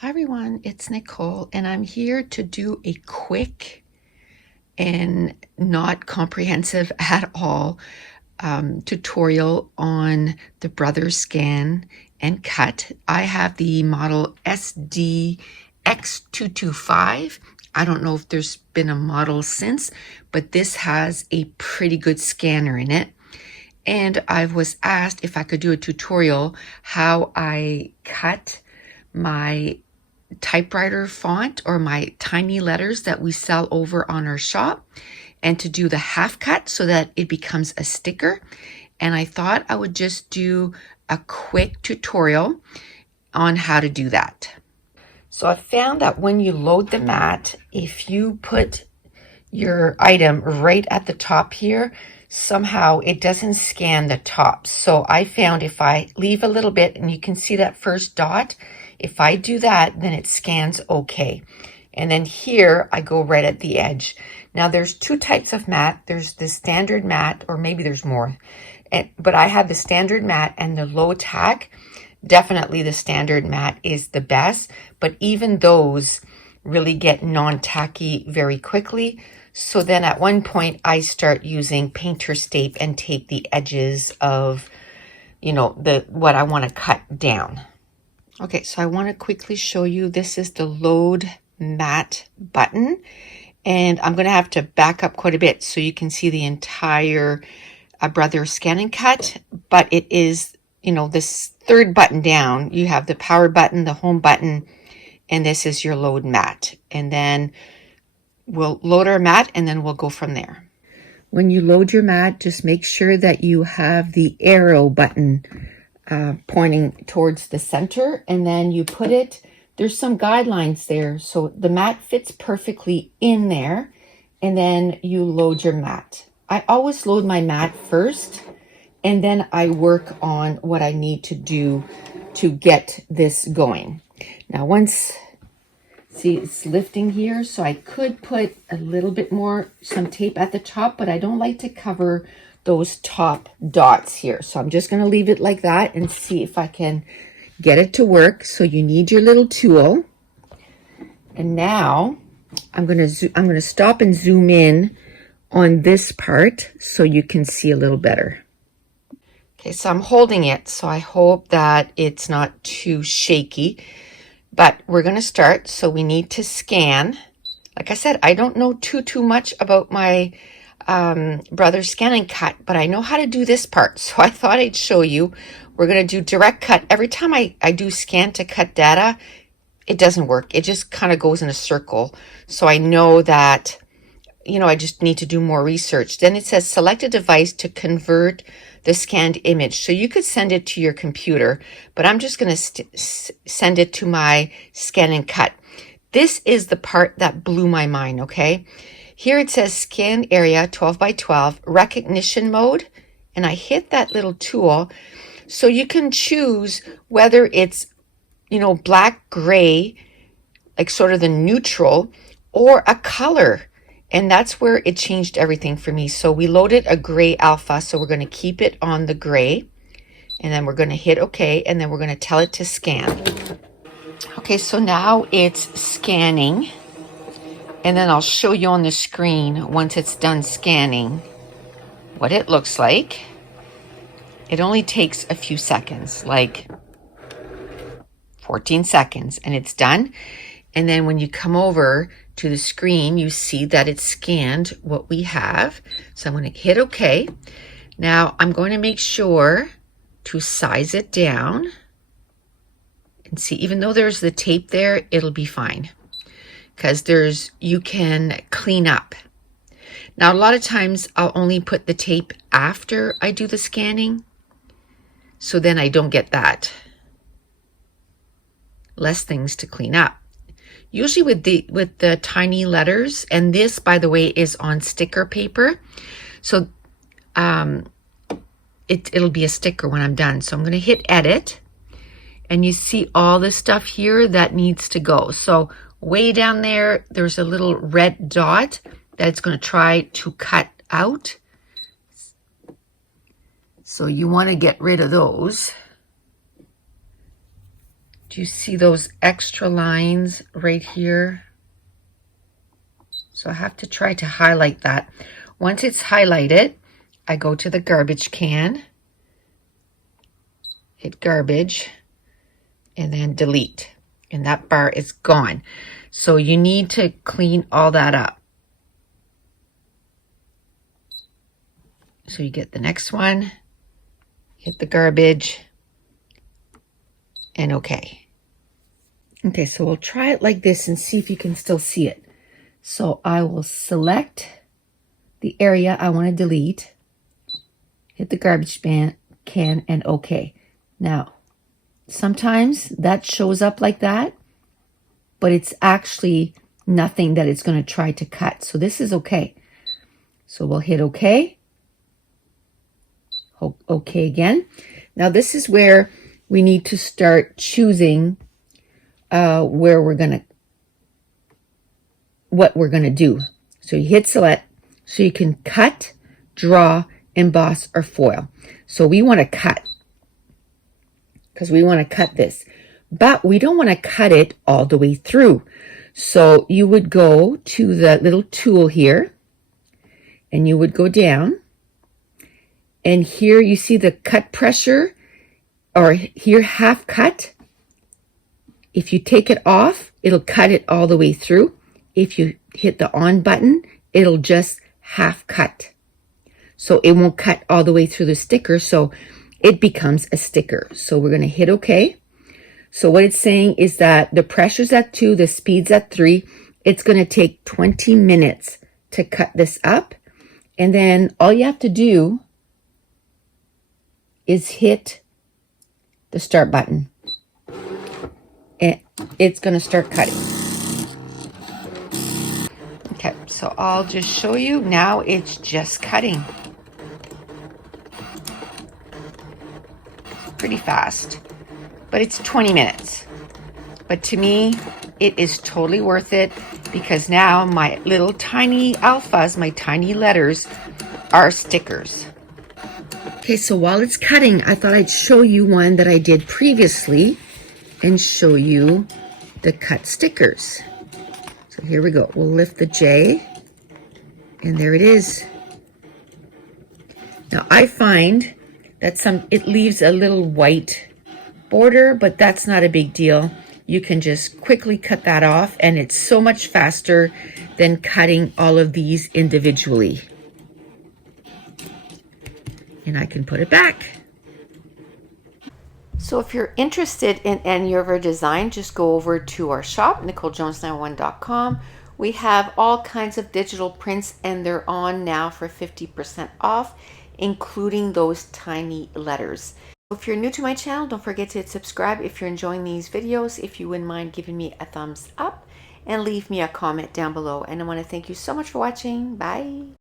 Hi everyone, it's Nicole and I'm here to do a quick and not comprehensive at all tutorial on the Brother Scan and Cut. I have the model SDX225. I don't know if there's been a model since, but this has a pretty good scanner in it. And I was asked if I could do a tutorial how I cut my typewriter font or my tiny letters that we sell over on our shop, and to do the half cut so that it becomes a sticker. And I thought I would just do a quick tutorial on how to do that. So I found that when you load the mat, if you put your item right at the top here, somehow it doesn't scan the top. So I found if I leave a little bit, and you can see that first dot, if I do that, then it scans okay. And then here I go right at the edge. Now there's two types of mat. There's the standard mat, or maybe there's more, but I have the standard mat and the low tack. Definitely the standard mat is the best, but even those really get non-tacky very quickly. So then at one point I start using painter's tape and tape the edges of, what I want to cut down. Okay, so I want to quickly show you, this is the load mat button, and I'm going to have to back up quite a bit so you can see the entire Brother Scan and Cut, but it is, this third button down. You have the power button, the home button, and this is your load mat. And then we'll load our mat and then we'll go from there. When you load your mat, just make sure that you have the arrow button pointing towards the center, and then you put it, there's some guidelines there, so the mat fits perfectly in there, and then you load your mat. I always load my mat first, and then I work on what I need to do to get this going. Now see, it's lifting here, so I could put a little bit more, some tape at the top, but I don't like to cover those top dots here. So I'm just going to leave it like that and see if I can get it to work. So you need your little tool. And now I'm going to stop and zoom in on this part so you can see a little better. Okay, so I'm holding it, so I hope that it's not too shaky. But we're going to start. So we need to scan. Like I said, I don't know too much about my Brother Scan and Cut, but I know how to do this part. So I thought I'd show you. We're going to do direct cut. Every time I do scan to cut data, it doesn't work. It just kind of goes in a circle. So I know that, I just need to do more research. Then it says select a device to convert the scanned image. So you could send it to your computer, but I'm just going to send it to my Scan and Cut. This is the part that blew my mind, okay? Here it says scan area 12 by 12, recognition mode, and I hit that little tool. So you can choose whether it's, black, gray, like sort of the neutral, or a color. And that's where it changed everything for me. So we loaded a gray alpha, so we're going to keep it on the gray, and then we're going to hit OK, and then we're going to tell it to scan. Okay, so now it's scanning. And then I'll show you on the screen once it's done scanning what it looks like. It only takes a few seconds, like 14 seconds, and it's done. And then when you come over to the screen, you see that it's scanned what we have. So I'm going to hit OK. Now I'm going to make sure to size it down. And see, even though there's the tape there, it'll be fine. Because you can clean up. Now, a lot of times I'll only put the tape after I do the scanning, so then I don't get that. Less things to clean up. Usually with the tiny letters, and this, by the way, is on sticker paper, so it'll be a sticker when I'm done. So I'm going to hit edit, and you see all this stuff here that needs to go. So way down there, there's a little red dot that it's going to try to cut out. So you want to get rid of those. Do you see those extra lines right here? So I have to try to highlight that. Once it's highlighted, I go to the garbage can, hit garbage, and then delete. And that bar is gone. So you need to clean all that up. So you get the next one, hit the garbage, and okay. Okay, so we'll try it like this and see if you can still see it. So I will select the area I want to delete, hit the garbage can, and okay. Now, sometimes that shows up like that, but it's actually nothing that it's going to try to cut. So this is okay. So we'll hit okay. Okay again. Now this is where we need to start choosing what we're going to do. So you hit select so you can cut, draw, emboss, or foil. So we want to cut because we want to cut this, but we don't want to cut it all the way through. So you would go to the little tool here and you would go down, and here you see the cut pressure, or here half cut. If you take it off, it'll cut it all the way through. If you hit the on button, it'll just half cut. So it won't cut all the way through the sticker, so it becomes a sticker. So we're going to hit OK. So what it's saying is that the pressure's at 2, the speed's at 3. It's going to take 20 minutes to cut this up. And then all you have to do is hit the start button. And it's going to start cutting. Okay, so I'll just show you. Now it's just cutting. Pretty fast, but it's 20 minutes. But to me, it is totally worth it because now my little tiny alphas, my tiny letters, are stickers. Okay, so while it's cutting, I thought I'd show you one that I did previously and show you the cut stickers. So here we go. We'll lift the J, and there it is. Now I find that it leaves a little white border, but that's not a big deal. You can just quickly cut that off, and it's so much faster than cutting all of these individually. And I can put it back. So if you're interested in any of our design, just go over to our shop, NicoleJones91.com. We have all kinds of digital prints, and they're on now for 50% off, including those tiny letters. If you're new to my channel, don't forget to hit subscribe if you're enjoying these videos. If you wouldn't mind giving me a thumbs up and leave me a comment down below. And I want to thank you so much for watching. Bye.